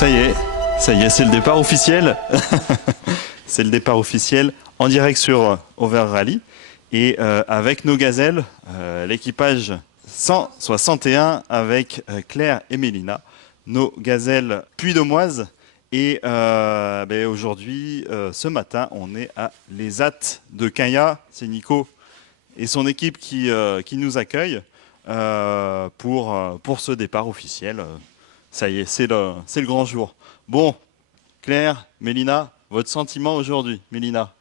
Ça y est, c'est le départ officiel. C'est le départ officiel en direct sur Over Rally. Et avec nos gazelles, l'équipage 161 avec Claire et Mélina, nos gazelles puy-de-Moise. Et aujourd'hui, ce matin, on est à l'ESAT de Caillac. C'est Nico et son équipe qui nous accueillent pour ce départ officiel. Ça y est, c'est le grand jour. Bon, Claire, Mélina, votre sentiment aujourd'hui, Mélina?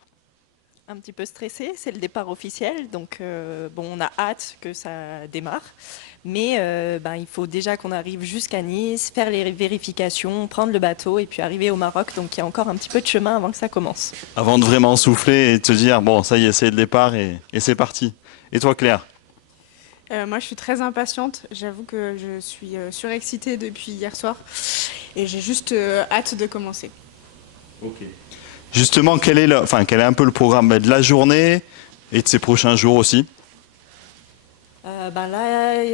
Un petit peu stressé, c'est le départ officiel, donc on a hâte que ça démarre. Mais il faut déjà qu'on arrive jusqu'à Nice, faire les vérifications, prendre le bateau et puis arriver au Maroc. Donc il y a encore un petit peu de chemin avant que ça commence. Avant de vraiment souffler et te dire, bon, ça y est, c'est le départ et c'est parti. Et toi, Claire? Moi, je suis très impatiente. J'avoue que je suis surexcitée depuis hier soir. Et j'ai juste hâte de commencer. Ok. Justement, quel est un peu le programme de la journée et de ces prochains jours aussi? Là,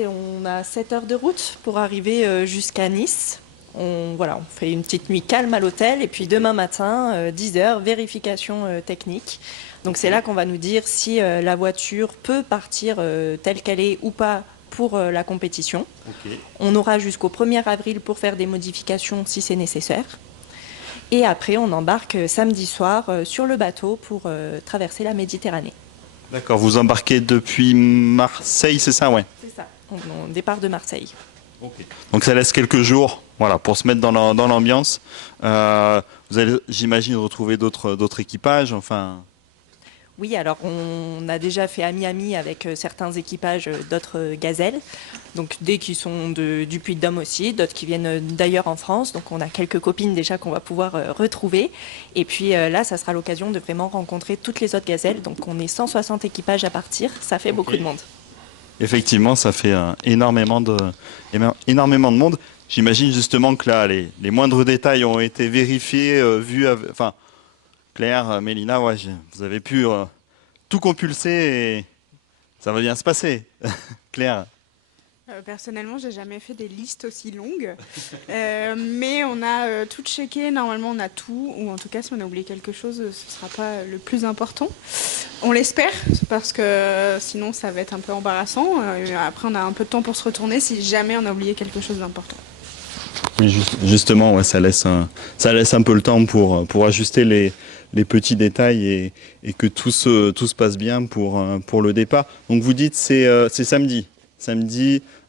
on a 7 heures de route pour arriver jusqu'à Nice. On fait une petite nuit calme à l'hôtel. Et puis demain matin, 10 heures, vérification technique. Donc c'est là qu'on va nous dire si la voiture peut partir telle qu'elle est ou pas pour la compétition. Okay. On aura jusqu'au 1er avril pour faire des modifications si c'est nécessaire. Et après, on embarque samedi soir sur le bateau pour traverser la Méditerranée. D'accord, vous embarquez depuis Marseille, c'est ça, ouais? C'est ça, on départ de Marseille. Okay. Donc ça laisse quelques jours pour se mettre dans l'ambiance. Vous allez, j'imagine, retrouver d'autres équipages, enfin... Oui, alors on a déjà fait ami-ami avec certains équipages d'autres gazelles, donc des qui sont du Puy-de-Dôme aussi, d'autres qui viennent d'ailleurs en France, donc on a quelques copines déjà qu'on va pouvoir retrouver. Et puis là, ça sera l'occasion de vraiment rencontrer toutes les autres gazelles, donc on est 160 équipages à partir, ça fait beaucoup de monde. Effectivement, ça fait énormément de monde. J'imagine justement que là, les moindres détails ont été vérifiés, vus, Claire, Mélina, ouais, vous avez pu tout compulser et ça va bien se passer. Claire? Personnellement, j'ai jamais fait des listes aussi longues, mais on a tout checké. Normalement, on a tout, ou en tout cas, si on a oublié quelque chose, ce ne sera pas le plus important. On l'espère, parce que sinon, ça va être un peu embarrassant. Après, on a un peu de temps pour se retourner si jamais on a oublié quelque chose d'important. Oui, justement, ouais, ça laisse un peu le temps pour ajuster les petits détails et que tout se passe bien pour le départ. Donc vous dites c'est samedi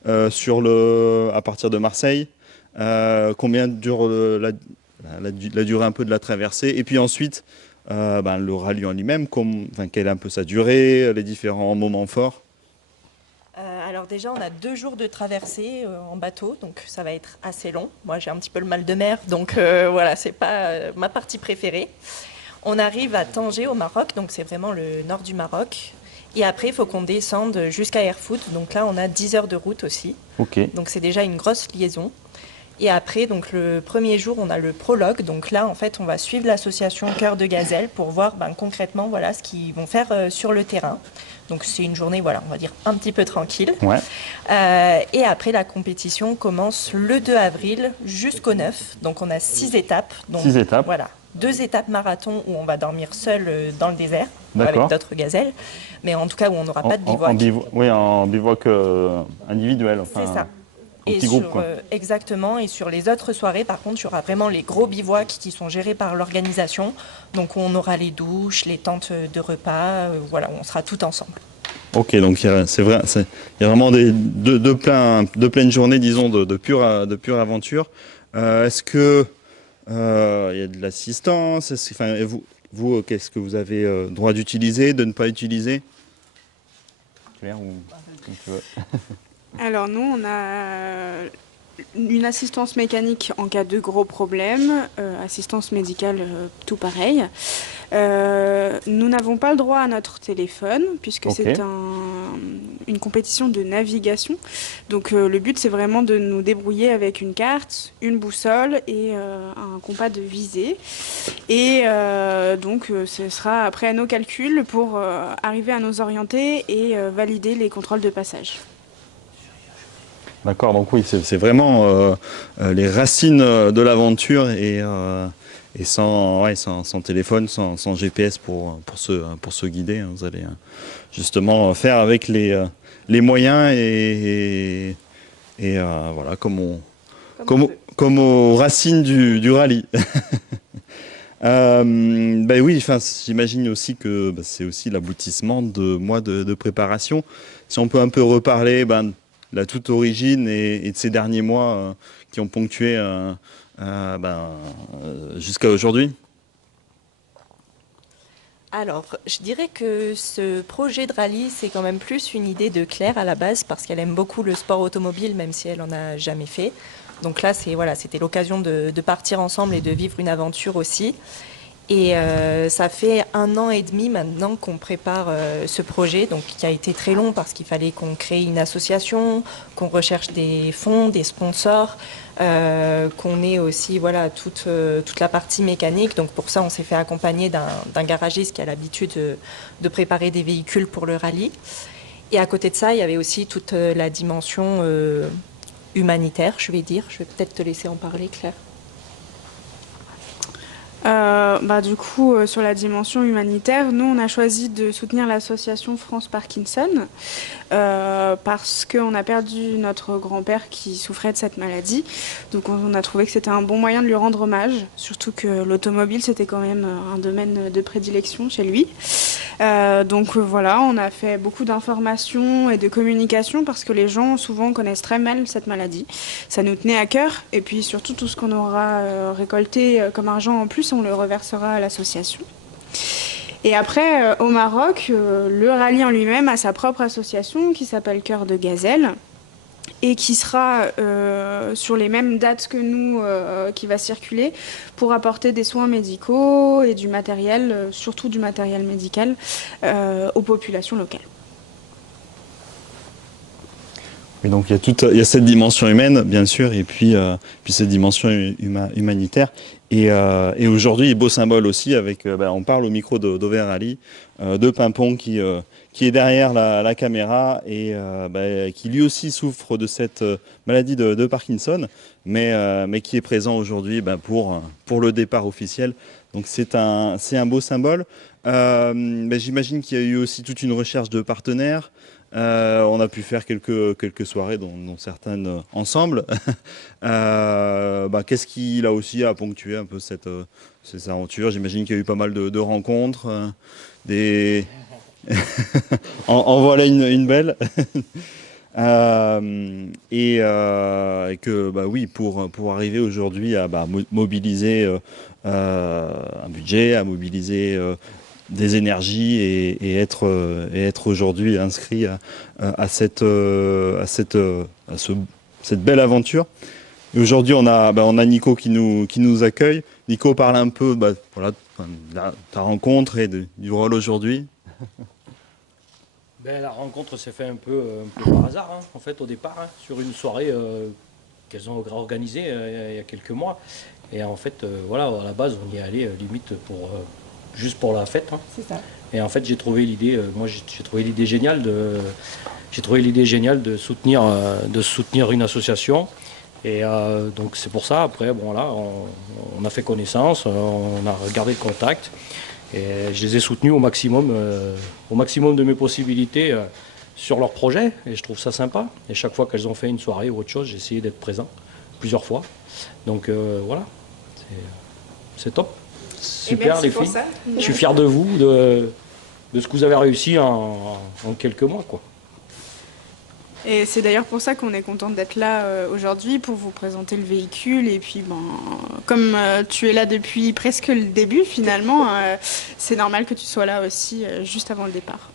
à partir de Marseille. Combien dure la durée un peu de la traversée et puis ensuite le rallye en lui-même, quelle est un peu sa durée, les différents moments forts? Alors déjà, on a 2 jours de traversée en bateau, donc ça va être assez long. Moi, j'ai un petit peu le mal de mer, donc c'est pas ma partie préférée. On arrive à Tanger au Maroc, donc c'est vraiment le nord du Maroc. Et après, il faut qu'on descende jusqu'à Erfout, donc là, on a 10 heures de route aussi. Okay. Donc c'est déjà une grosse liaison. Et après, donc le premier jour, on a le prologue. Donc là, en fait, on va suivre l'association Cœur de Gazelle pour voir concrètement ce qu'ils vont faire sur le terrain. Donc c'est une journée, on va dire un petit peu tranquille. Ouais. Et après, la compétition commence le 2 avril jusqu'au 9. Donc on a 6 étapes. Donc, 6 étapes. Voilà. 2 étapes marathon où on va dormir seul dans le désert avec d'autres gazelles. Mais en tout cas, où on n'aura pas de bivouac. En bivouac individuel. C'est ça. Et petit groupe, exactement. Et sur les autres soirées, par contre, il y aura vraiment les gros bivouacs qui sont gérés par l'organisation. Donc, on aura les douches, les tentes de repas. On sera tout ensemble. Ok, donc c'est vrai, il y a vraiment de pleines journées, disons, de pure aventure. Est-ce que il y a de l'assistance? Vous, qu'est-ce que vous avez droit d'utiliser, de ne pas utiliser? Claire ou comme tu veux. Alors nous, on a une assistance mécanique en cas de gros problèmes, assistance médicale tout pareil. Nous n'avons pas le droit à notre téléphone puisque c'est une compétition de navigation. Donc le but c'est vraiment de nous débrouiller avec une carte, une boussole et un compas de visée. Et donc ce sera après à nos calculs pour arriver à nous orienter et valider les contrôles de passage. D'accord, donc oui, c'est vraiment les racines de l'aventure et sans téléphone, sans GPS pour se guider. Hein. Vous allez justement faire avec les moyens voilà, comme aux racines du rallye. Oui, enfin, j'imagine aussi que c'est aussi l'aboutissement de mois de préparation. Si on peut un peu reparler de la toute origine et de ces derniers mois qui ont ponctué jusqu'à aujourd'hui. Alors, je dirais que ce projet de rallye, c'est quand même plus une idée de Claire à la base, parce qu'elle aime beaucoup le sport automobile, même si elle en a jamais fait. Donc là, c'était l'occasion de partir ensemble et de vivre une aventure aussi. Et ça fait 1 an et demi maintenant qu'on prépare ce projet, donc qui a été très long parce qu'il fallait qu'on crée une association, qu'on recherche des fonds, des sponsors, qu'on ait aussi toute la partie mécanique. Donc pour ça, on s'est fait accompagner d'un garagiste qui a l'habitude de préparer des véhicules pour le rallye. Et à côté de ça, il y avait aussi toute la dimension humanitaire, je vais dire. Je vais peut-être te laisser en parler, Claire. Du coup, sur la dimension humanitaire, nous, on a choisi de soutenir l'association France Parkinson parce qu'on a perdu notre grand-père qui souffrait de cette maladie. Donc, on a trouvé que c'était un bon moyen de lui rendre hommage, surtout que l'automobile, c'était quand même un domaine de prédilection chez lui. Voilà, on a fait beaucoup d'informations et de communication parce que les gens souvent connaissent très mal cette maladie. Ça nous tenait à cœur et puis surtout tout ce qu'on aura récolté comme argent en plus, on le reversera à l'association. Et après, au Maroc, le rallye en lui-même a sa propre association qui s'appelle Cœur de Gazelle et qui sera sur les mêmes dates que nous, qui va circuler pour apporter des soins médicaux et du matériel, surtout du matériel médical, aux populations locales. Et donc il y a cette dimension humaine, bien sûr, et puis cette dimension humanitaire. Et aujourd'hui, beau symbole aussi, on parle au micro d'Auvergne Rallye, de Pimpon qui est derrière la caméra et qui lui aussi souffre de cette maladie de Parkinson, mais qui est présent aujourd'hui pour le départ officiel. Donc c'est un beau symbole. J'imagine qu'il y a eu aussi toute une recherche de partenaires. On a pu faire quelques soirées, dont certaines ensemble. Qu'est-ce qui là aussi a ponctué un peu ces aventures? J'imagine qu'il y a eu pas mal de rencontres, en voilà une belle. Et que oui, pour arriver aujourd'hui à mobiliser un budget, à mobiliser des énergies et être aujourd'hui inscrit à cette belle aventure. Et aujourd'hui, on a Nico qui nous accueille. Nico, parle un peu de ta rencontre et du rôle aujourd'hui. La rencontre s'est faite un peu par hasard, hein, en fait, au départ, hein, sur une soirée qu'elles ont organisée il y a quelques mois. Et en fait, à la base, on y est allé limite juste pour la fête. Hein. C'est ça. Et en fait, j'ai trouvé l'idée géniale de soutenir une association. Et donc c'est pour ça, après, on a fait connaissance, on a regardé le contact. Et je les ai soutenus au maximum de mes possibilités sur leur projet. Et je trouve ça sympa. Et chaque fois qu'elles ont fait une soirée ou autre chose, j'ai essayé d'être présent plusieurs fois. Donc voilà, c'est top. Super les filles. Je suis fier de vous, de ce que vous avez réussi en quelques mois, quoi. Et c'est d'ailleurs pour ça qu'on est contente d'être là aujourd'hui, pour vous présenter le véhicule. Et puis, comme tu es là depuis presque le début, finalement, c'est normal que tu sois là aussi juste avant le départ.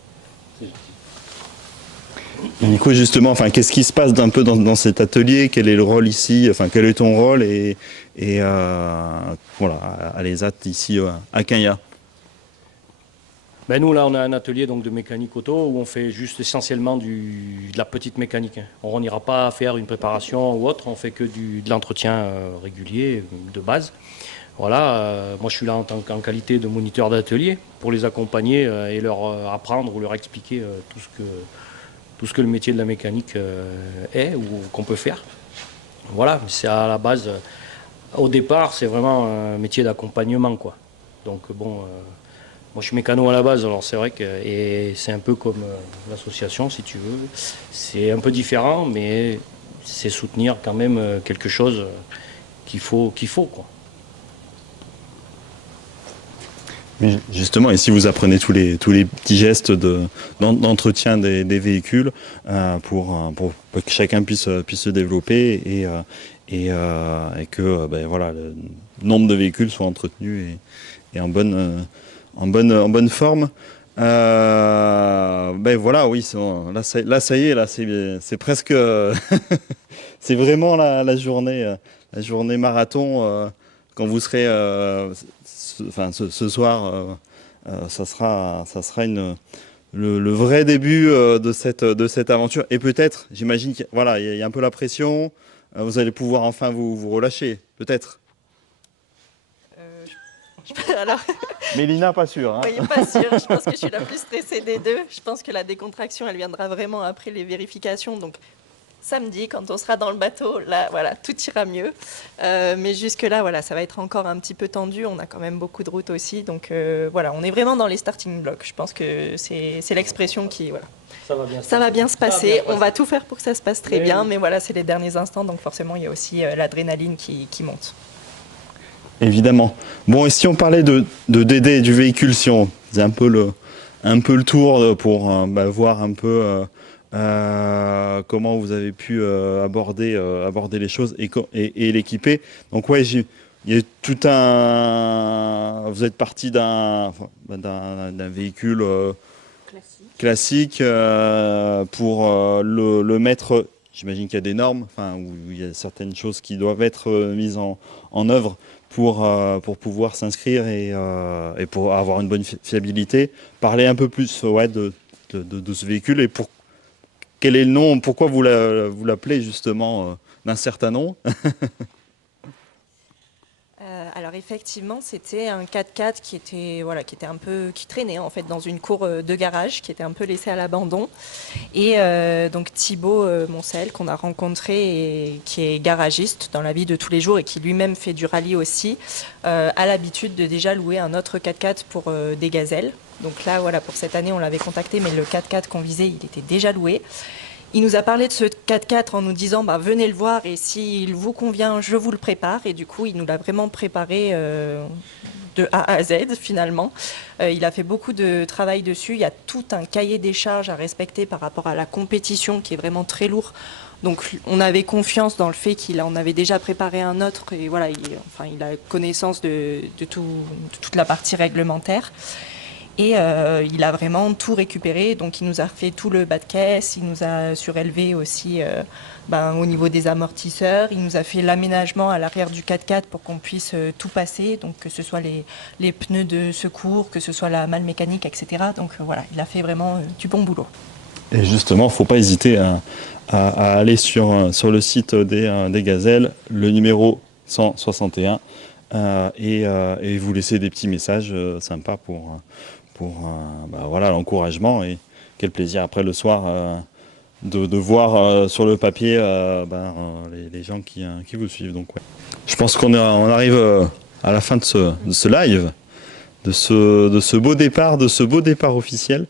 Et Nico, justement, qu'est-ce qui se passe un peu dans cet atelier? Quel est le rôle ici? Quel est ton rôle à l'ESAT ici à Quinha? Nous, là, on a un atelier de mécanique auto où on fait juste essentiellement de la petite mécanique. On n'ira pas faire une préparation ou autre, on fait que de l'entretien régulier, de base. Voilà, moi je suis là en qualité de moniteur d'atelier pour les accompagner et leur apprendre ou leur expliquer tout ce que le métier de la mécanique est ou qu'on peut faire. Voilà, c'est à la base, au départ, c'est vraiment un métier d'accompagnement, quoi. Donc bon, moi je suis mécano à la base, alors c'est vrai que et c'est un peu comme l'association, si tu veux. C'est un peu différent, mais c'est soutenir quand même quelque chose qu'il faut, quoi. Mais justement, et si vous apprenez tous les petits gestes d'entretien des véhicules pour que chacun puisse se développer et que ben, voilà, le nombre de véhicules soit entretenu et en bonne forme. Ben voilà, oui, là ça y est, là c'est presque, c'est vraiment la journée marathon quand vous serez, ce soir, ça sera le vrai début de cette aventure. Et peut-être, j'imagine qu'il voilà, il y a un peu la pression. Vous allez pouvoir enfin vous relâcher, peut-être. Alors, Mélina, pas sûr. Hein. oui, pas sûr. Je pense que je suis la plus stressée des deux. Je pense que la décontraction, elle viendra vraiment après les vérifications. Donc, samedi, quand on sera dans le bateau, là, voilà, tout ira mieux. Mais jusque-là, voilà, ça va être encore un petit peu tendu. On a quand même beaucoup de routes aussi. Donc, voilà, on est vraiment dans les starting blocks. Je pense que c'est l'expression qui... Voilà. Ça va bien se passer. On va tout faire pour que ça se passe très bien. Mais voilà, c'est les derniers instants. Donc, forcément, il y a aussi l'adrénaline qui monte. Évidemment. Bon, et si on parlait de Dédé du véhicule, si on faisait un peu le tour pour voir un peu comment vous avez pu aborder les choses et l'équiper. Donc ouais, il y a tout vous êtes parti d'un véhicule classique pour le mettre. J'imagine qu'il y a des normes, où il y a certaines choses qui doivent être mises en œuvre pour pouvoir s'inscrire et pour avoir une bonne fiabilité. Parler un peu plus de ce véhicule et quel est le nom, pourquoi vous l'appelez justement d'un certain nom. Alors effectivement, c'était un 4x4 qui était un peu qui traînait en fait dans une cour de garage, qui était un peu laissé à l'abandon. Et donc Thibaut Moncel qu'on a rencontré et qui est garagiste dans la vie de tous les jours et qui lui-même fait du rallye aussi, a l'habitude de déjà louer un autre 4x4 pour des gazelles. Donc là, voilà, pour cette année, on l'avait contacté, mais le 4x4 qu'on visait, il était déjà loué. Il nous a parlé de ce 4x4 en nous disant venez le voir et s'il vous convient, je vous le prépare. Et du coup, il nous l'a vraiment préparé de A à Z finalement. Il a fait beaucoup de travail dessus. Il y a tout un cahier des charges à respecter par rapport à la compétition qui est vraiment très lourd. Donc on avait confiance dans le fait qu'il en avait déjà préparé un autre et voilà, il a connaissance de toute la partie réglementaire. Et il a vraiment tout récupéré, donc il nous a fait tout le bas de caisse, il nous a surélevé aussi au niveau des amortisseurs, il nous a fait l'aménagement à l'arrière du 4x4 pour qu'on puisse tout passer, donc que ce soit les pneus de secours, que ce soit la malle mécanique, etc. Donc voilà, il a fait vraiment du bon boulot. Et justement, il ne faut pas hésiter à aller sur le site des Gazelles, le numéro 161, et vous laisser des petits messages sympas pour l'encouragement. Et quel plaisir après le soir de voir sur le papier les gens qui vous suivent. Donc, ouais. Je pense qu'on arrive à la fin de ce live, de ce beau départ officiel.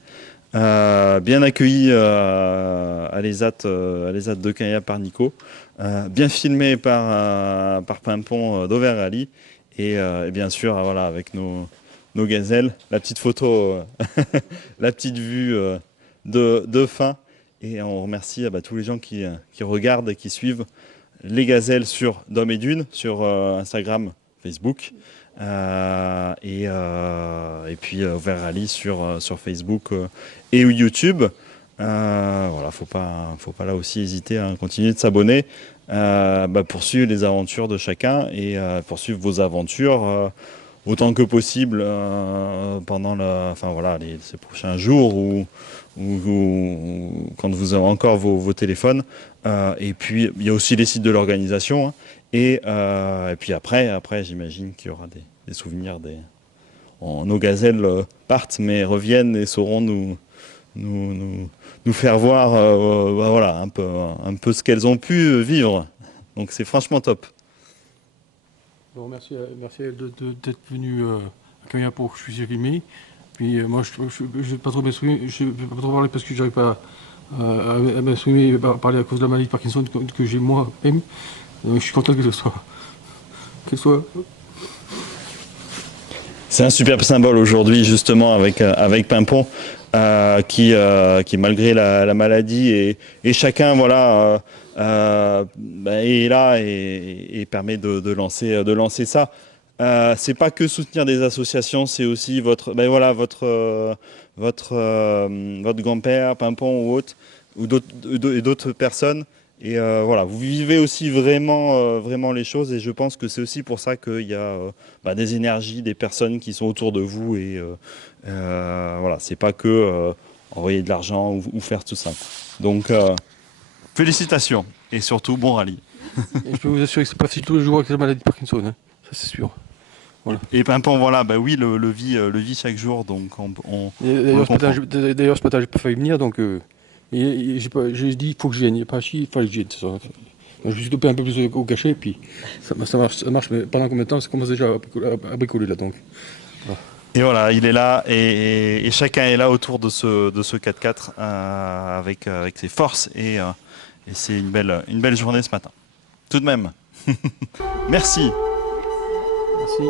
Bien accueilli à l'ESAT de Caillac par Nico, bien filmé par Pimpon d'Auvergne Rallye et bien sûr avec nos gazelles, la petite photo, la petite vue de fin. Et on remercie tous les gens qui regardent et qui suivent les gazelles sur Dom et Dune, sur Instagram, Facebook. Et puis Auvergne Rallye sur Facebook et YouTube. Faut pas là aussi hésiter à continuer de s'abonner, pour suivre les aventures de chacun et poursuivre vos aventures autant que possible pendant ces prochains jours ou quand vous avez encore vos téléphones. Et puis il y a aussi les sites de l'organisation. Hein. Et puis après j'imagine qu'il y aura des souvenirs. Nos gazelles partent mais reviennent et sauront nous faire voir voilà, un peu ce qu'elles ont pu vivre. Donc c'est franchement top. Bon, merci d'être venu à Cagna pour que je puisse y filmer. Puis moi, je ne vais pas trop m'exprimer, je vais pas trop parler parce que j'arrive pas à m'exprimer et à parler à cause de la maladie de Parkinson que j'ai moi-même. Je suis content qu'elle soit. C'est un superbe symbole aujourd'hui justement avec Pimpon qui malgré la maladie et chacun voilà est là et permet de lancer ça. C'est pas que soutenir des associations, c'est aussi votre grand-père Pimpon ou autre ou d'autres personnes. Et voilà, vous vivez aussi vraiment les choses et je pense que c'est aussi pour ça qu'il y a des énergies, des personnes qui sont autour de vous et voilà, c'est pas que envoyer de l'argent ou faire tout ça. Donc félicitations et surtout bon rallye. Et je peux vous assurer que c'est pas facile tous les jours avec la maladie de Parkinson, hein. Ça c'est sûr. Voilà. Et Pimpon, voilà, oui, le vit chaque jour, donc on D'ailleurs ce matin j'ai pas failli venir, donc j'ai dit il faut que je vienne, il n'y a pas chi, il fallait que je vienne. Ça. Je me suis dopé un peu plus au cachet, et puis ça marche, mais pendant combien de temps ça commence déjà à bricoler là donc. Voilà. Et voilà, il est là et chacun est là autour de ce 4x4 avec ses forces et c'est une belle journée ce matin. Tout de même. Merci. Merci.